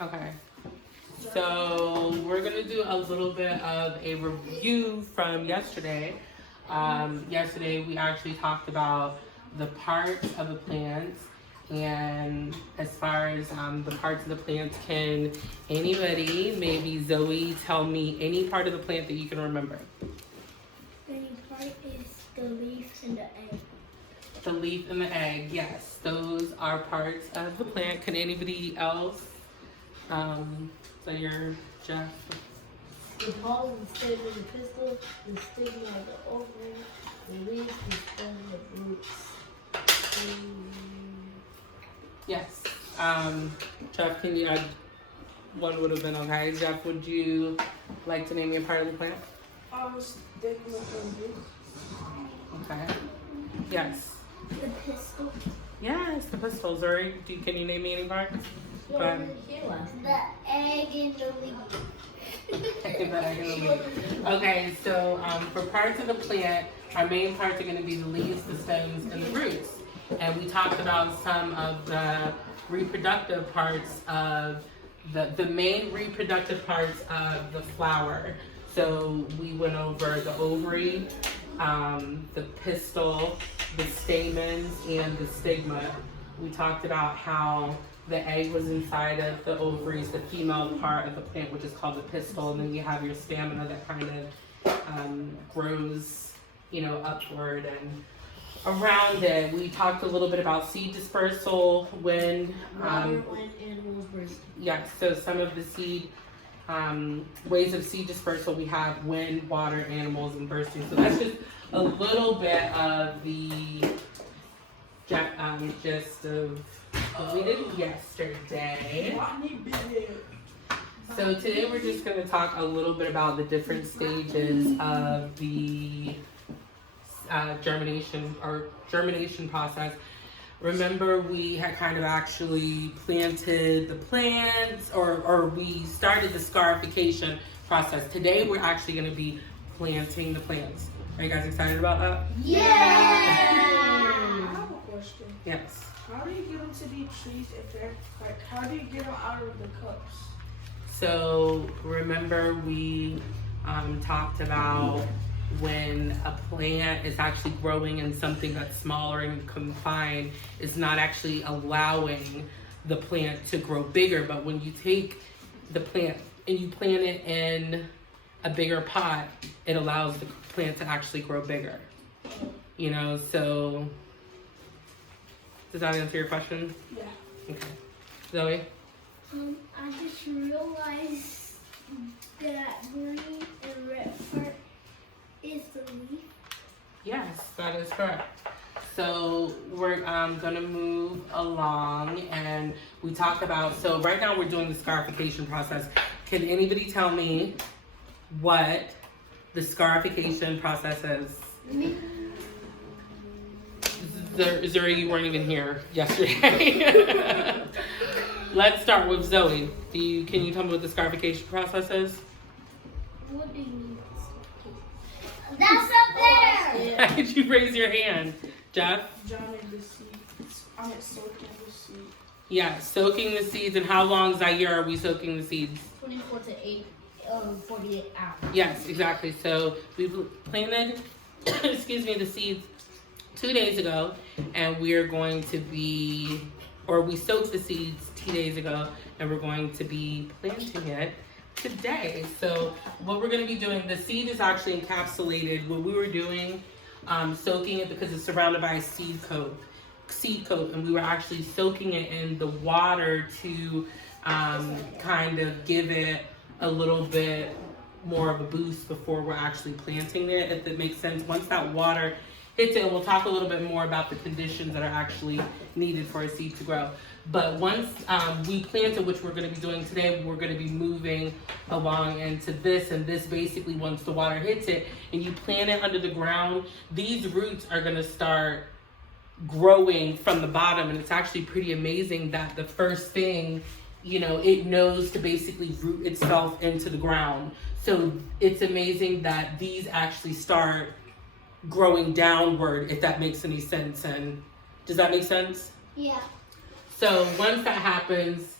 Okay. So we're gonna do a little bit of a review from yesterday. Yesterday we actually talked about the parts of the plants, and as far as the parts of the plants, can anybody, maybe Zoe, tell me any part of the plant that you can remember? Any part is the leaf and the egg. The leaf and the egg, yes, those are parts of the plant. Can anybody else? So you're Jeff. The pollen, the stem, and the pistil, the stigma of the ovary, the leaves, the stem, the roots. Yes. Jeff, can you add? One would have been okay. Jeff, would you like to name me a part of the plant? Stigma and roots. Okay. Yes. The pistil. Yes, the pistils. Or can you name me any parts? Go ahead. The egg and the leaf. Okay, so for parts of the plant, our main parts are going to be the leaves, the stems, and the roots. And we talked about some of the reproductive parts of the main reproductive parts of the flower. So we went over the ovary, the pistil, the stamens, and the stigma. We talked about how the egg was inside of the ovaries, the female part of the plant, which is called the pistil, and then you have your stamina that kind of grows, upward and around it. We talked a little bit about seed dispersal, when animals burst. yeah, so some of the seed ways of seed dispersal, we have wind, water, animals, and bursting. So that's just a little bit of the gist of what we did yesterday. So today we're just going to talk a little bit about the different stages of the germination process. Remember, we had kind of actually planted the plants, or we started the scarification process. Today we're actually going to be planting the plants. Are you guys excited about that? Yeah! I have a question. Yes. How do you get them to be trees if they're, how do you get them out of the cups? So remember, we talked about when a plant is actually growing in something that's smaller and confined, it's not actually allowing the plant to grow bigger. But when you take the plant and you plant it in a bigger pot, it allows the plant to actually grow bigger. So does that answer your question? Yeah. Okay. Zoe? I just realized that green and red part is the leaf. Yes, that is correct. So we're gonna move along, and we talk about, so right now we're doing the scarification process. Can anybody tell me what the scarification process is? Zuri, you weren't even here yesterday. Let's start with Zoe. Can you tell me what the scarification process is? What do you mean? That's up there! Could you raise your hand? Jeff? Drowning the seeds. Soaking the seeds. Yeah, soaking the seeds. And how long, Zaire, are we soaking the seeds? 24 to 48 hours. Yes, exactly. So we planted, the seeds 2 days ago, and we are going to be, or we soaked the seeds 2 days ago, and we're going to be planting it today. So what we're going to be doing, the seed is actually encapsulated. What we were doing, soaking it because it's surrounded by a seed coat, and we were actually soaking it in the water to kind of give it a little bit more of a boost before we're actually planting it, if that makes sense. Once that water hits it, we'll talk a little bit more about the conditions that are actually needed for a seed to grow. But once we plant it, which we're going to be doing today, we're going to be moving along into this. And this basically, once the water hits it and you plant it under the ground, these roots are going to start growing from the bottom. And it's actually pretty amazing that the first thing, it knows to basically root itself into the ground. So it's amazing that these actually start growing downward, if that makes any sense. And does that make sense? Yeah. So once that happens,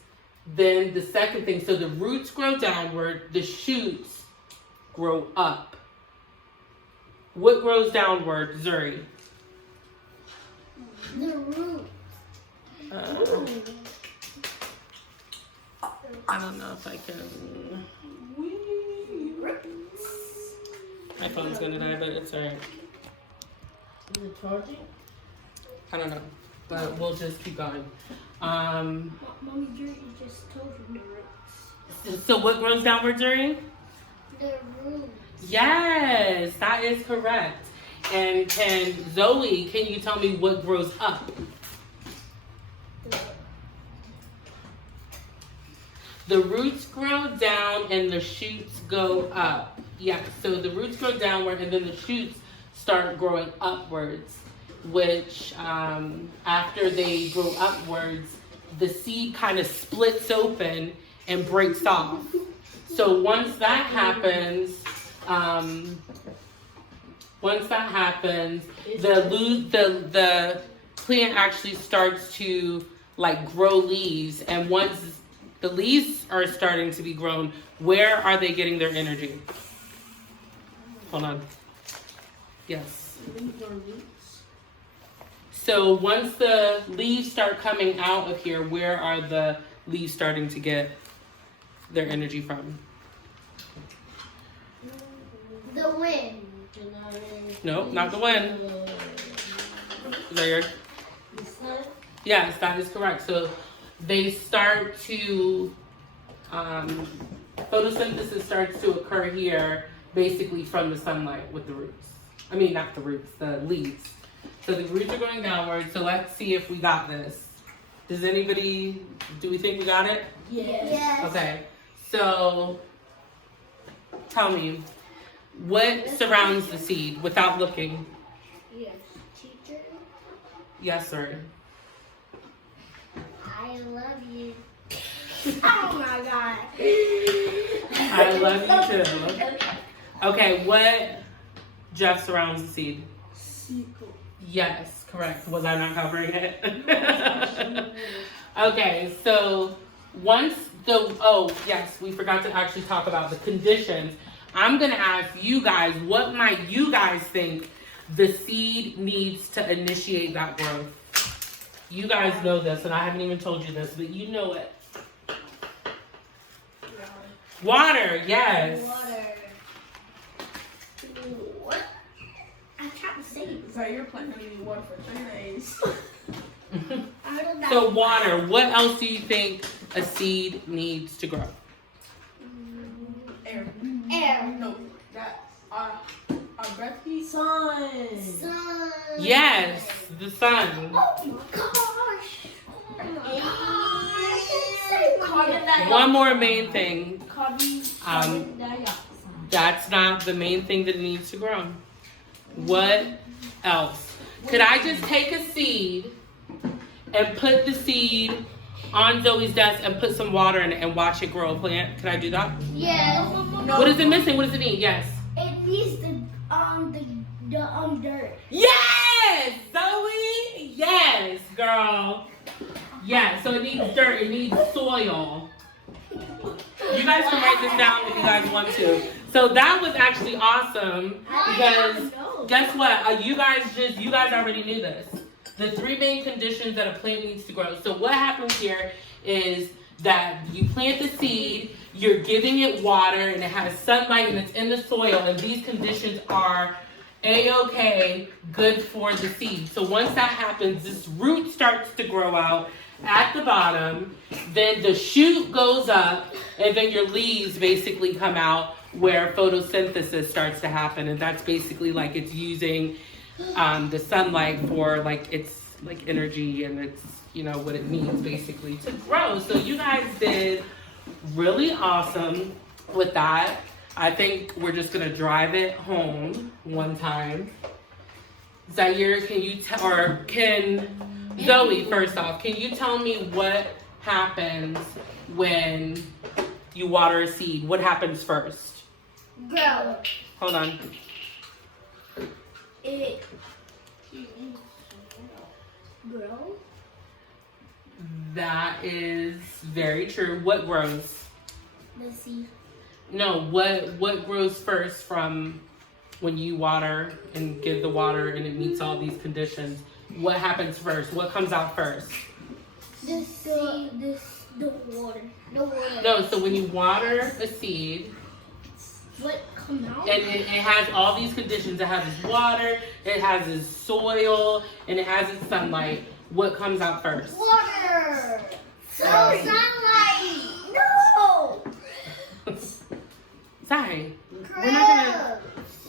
Then the second thing, so the roots grow downward, the shoots grow up. What grows downward, Zuri? The root. I don't know if I can. My phone's gonna die, but it's alright. Is it charging? I don't know, but we'll just keep going. Mommy Jury just told you the roots. So what grows downward, Zuri? The roots. Yes, that is correct. And Zoe, can you tell me what grows up? The roots grow down and the shoots go up. Yeah, so the roots grow downward and then the shoots start growing upwards, which after they grow upwards, the seed kind of splits open and breaks off. So once that happens, the plant actually starts to like grow leaves, and once the leaves are starting to be grown, where are they getting their energy? Hold on. Yes. So once the leaves start coming out of here, where are the leaves starting to get their energy from? The wind. No, not the wind. Is that your? The sun? Yes, that is correct. So they start to, photosynthesis starts to occur here basically from the sunlight with the roots. I mean, not the roots, the leaves. So the roots are going downward. So let's see if we got this. Do we think we got it? Yes. Okay. So tell me, what surrounds the seed without looking? Yes. Teacher, Yes, sir. I love you. Oh my God. I love you too. Okay, what, Jeff, surrounds the seed? Sequel. Yes, correct. Was I not covering it? Okay, so yes, we forgot to actually talk about the conditions. I'm gonna ask you guys, what might you guys think the seed needs to initiate that growth? You guys know this, and I haven't even told you this, but you know it. Water, yes. Water. What? I can't say it. So your plant gonna need water for 3 days. I don't know. So water, what else do you think a seed needs to grow? Air. Air. No, that our breath heat. Sun. Sun. Yes, the sun. Oh my gosh. Oh my gosh. Carbon dioxide. One more main thing. Carbon dioxide. That's not the main thing that needs to grow. What else? Could I just take a seed and put the seed on Zoe's desk and put some water in it and watch it grow a plant? Could I do that? Yes. What is it missing? What does it need? Yes. It needs the dirt. Yes, Zoe. Yes, girl. Yeah. So it needs dirt. It needs soil. You guys can write this down if you guys want to. So that was actually awesome because guess what? You guys already knew this. The 3 main conditions that a plant needs to grow. So what happens here is that you plant the seed, you're giving it water, and it has sunlight, and it's in the soil, and these conditions are A-OK, good for the seed. So once that happens, this root starts to grow out at the bottom, then the shoot goes up, and then your leaves basically come out where photosynthesis starts to happen, and that's basically like it's using the sunlight for like its like energy, and it's what it needs basically to grow. So you guys did really awesome with that. I think we're just gonna drive it home one time. Zaire, can Zoe, first off, can you tell me what happens when you water a seed? What happens first? Grow. Hold on. It grow. That is very true. What grows? The seed. No, what grows first from when you water and give the water and it meets all these conditions? What happens first? What comes out first? The seed. The water. The water. No, so when you water a seed, What come out? and it has all these conditions. It has its water, it has its soil, and it has its sunlight. What comes out first? Water. So Um, sunlight. No. Sorry. We're not gonna.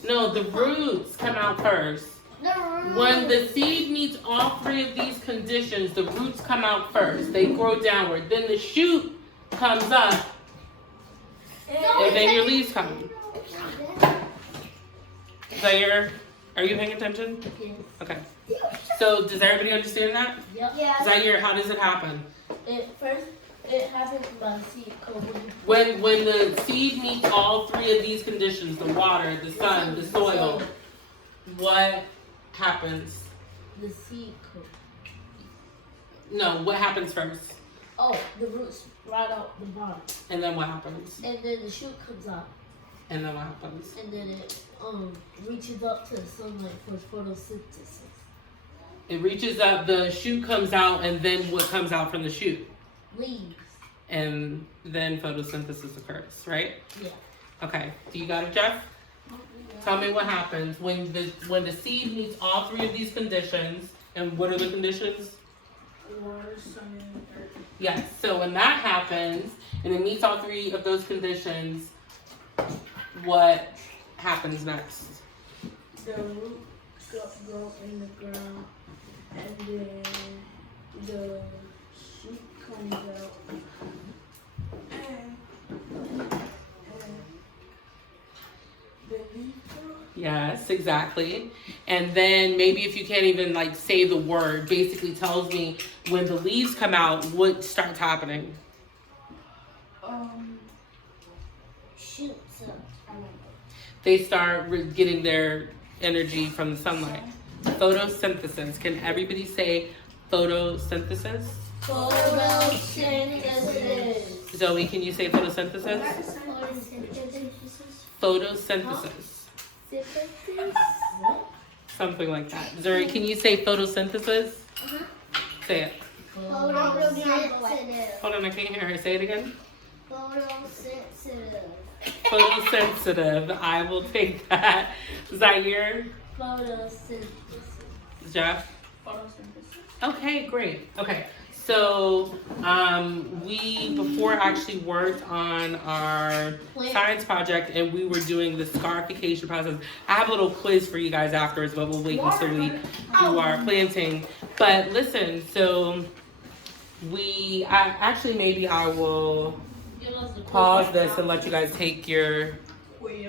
No, the roots come out first. The root. When the seed meets all three of these conditions, the roots come out first. They grow downward. Then the shoot comes up, and then your leaves come. Zaire, are you paying attention? Yes. Okay. So does everybody understand that? Yep. Yeah. Zaire, how does it happen? It happens by seed coating. When the seed meets all three of these conditions, the water, the sun, the soil, what happens? The seed coat. No, what happens first? Oh, the roots sprout out the bottom, And then what happens? and then the shoot comes out, And then what happens? and then it reaches up to the sunlight for photosynthesis. It reaches up, the shoot comes out, and then what comes out from the shoot? Leaves. And then photosynthesis occurs, right? Yeah. Okay, do you got it, Jeff? Tell me what happens when the seed meets all three of these conditions, and what are the conditions? Water, sun, and earth. Yes, so when that happens, and it meets all three of those conditions, what happens next? The root go in the ground, and then the shoot comes out, and the leaf grows. Yes, exactly. And then maybe if you can't even like say the word, basically tells me when the leaves come out, what starts happening? Shoots up. They start getting their energy from the sunlight. Photosynthesis. Can everybody say photosynthesis? Photosynthesis. Zoe, can you say photosynthesis? Photosynthesis. Something like that. Zuri, can you say photosynthesis? Uh-huh. Say it. Photosensitive. Hold on, I can't hear her. Say it again. Photosensitive. Photosensitive. I will take that. Zaire? Photosynthesis. Jeff? Photosynthesis. Okay, great. Okay, so we before actually worked on our science project, and we were doing the scarification process. I have a little quiz for you guys afterwards, but we'll wait until we do our planting. But listen, so maybe I will Give us the pause this and let you guys take your Quill.